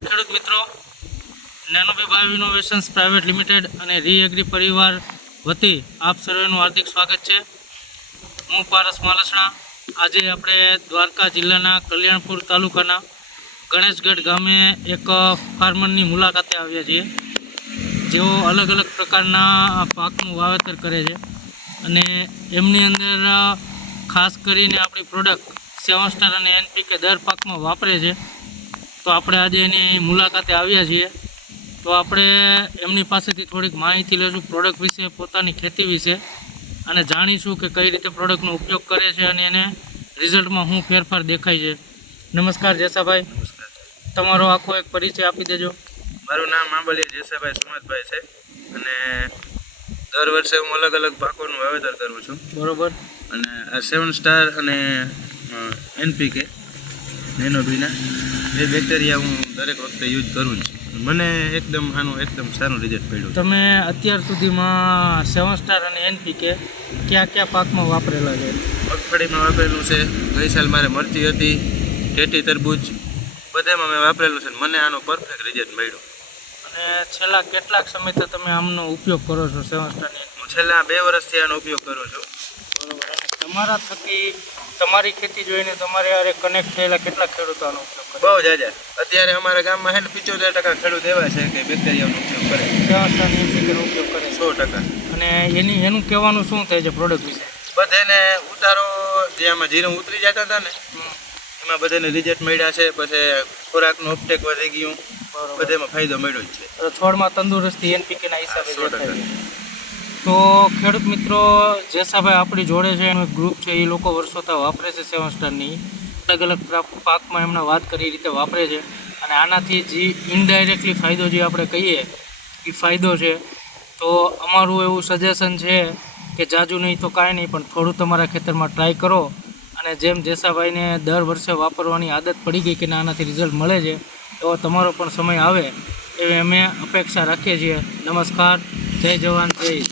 ખેડૂત મિત્રો, નેનોબી innovations private limited અને રીએગ્રી પરિવાર વતી આપ સર્વેનું હાર્દિક સ્વાગત છે. હું પારસ માલસણા. આજે આપણે દ્વારકા જિલ્લાના કલ્યાણપુર તાલુકાના ગણેશગઢ ગામે એક ફાર્મરની મુલાકાતે આવ્યા છીએ, જેઓ અલગ અલગ પ્રકારના પાકનું વાવેતર કરે છે અને એમની અંદર ખાસ કરીને આપણી પ્રોડક્ટ 7 સ્ટાર અને NPK દર પાકમાં વાપરે છે. તો આપણે આજે એની મુલાકાતે આવ્યા છીએ. તો આપણે એમની પાસેથી થોડીક માહિતી લઈશું પ્રોડક્ટ વિશે, પોતાની ખેતી વિશે, અને જાણીશું કે કઈ રીતે પ્રોડક્ટનો ઉપયોગ કરે છે અને એને રિઝલ્ટમાં શું ફેરફાર દેખાય છે. નમસ્કાર જેસાભાઈ, તમારો આખો એક પરિચય આપી દેજો. મારું નામ આંબલિયા જેસાભાઈ સુમતભાઈ છે અને દર વર્ષે હું અલગ અલગ પાકોનું વાવેતર કરું છું. બરોબર. અને આ 7 સ્ટાર અને NPK નેનોબીના બે બેક્ટેરિયા હું દરેક વખતે યુઝ કરું છું. મને એકદમ સારું રિઝલ્ટ મળ્યું. તમે અત્યાર સુધીમાં 7 સ્ટાર અને NPK કયા પાકમાં વાપરેલા છે? મગફળીમાં વાપરેલું છે, ગઈ સાલ મારે મરચી હતી, ટેટી તરબૂચ, બધામાં મેં વાપરેલું છે. મને આનો પરફેક્ટ રિઝલ્ટ મળ્યું. અને છેલ્લા કેટલાક સમયથી તમે આમનો ઉપયોગ કરો છો 7 સ્ટાર? હું છેલ્લા 2 વર્ષથી આનો ઉપયોગ કરું છું. બરોબર. તમારા થકી તમારી ખેતી જોઈને તમારે યારે કનેક્ટ થયેલા કેટલા ખેડૂતો આનો ઉપયોગ કરે? બહુ જાજા. અત્યારે અમારા ગામમાં છે ને 75% ખેડૂત એવા છે કે બેક્ટેરિયાનો ઉપયોગ કરે. 7 સ્ટાર NPKનો ઉપયોગ કરે 100%. અને એનું કહેવાનું શું થાય છે પ્રોડક્ટ વિશે? બધાને ઉતારો જે આમાં જીરું ઉતરી જતા હતા ને એમાં બધાને રિઝલ્ટ મળ્યા છે. પછી ખોરાકનું અપટેક વધી ગયું, બધામાં ફાયદો મળ્યો જ છે. છોડમાં તંદુરસ્તી NPKના હિસાબે દેખાય છે. તો ખેડૂત મિત્રો, જેસાભાઈ આપણી જોડે છે, એનું એક ગ્રુપ છે, એ લોકો વર્ષોથી વાપરે છે 7 સ્ટારની. અલગ અલગ પાકમાં એમને વાત કરી એ રીતે વાપરે છે અને આનાથી જે ઇનડાયરેક્ટલી ફાયદો જે આપણે કહીએ એ ફાયદો છે. તો અમારું એવું સજેશન છે કે જાજુ નહીં તો કાંઈ નહીં, પણ થોડું તમારા ખેતરમાં ટ્રાય કરો. અને જેમ જેસાભાઈને દર વર્ષે વાપરવાની આદત પડી ગઈ કે આનાથી રિઝલ્ટ મળે છે, એવો તમારો પણ સમય આવે એવી અમે અપેક્ષા રાખીએ છીએ. નમસ્કાર, જય જવાન, જય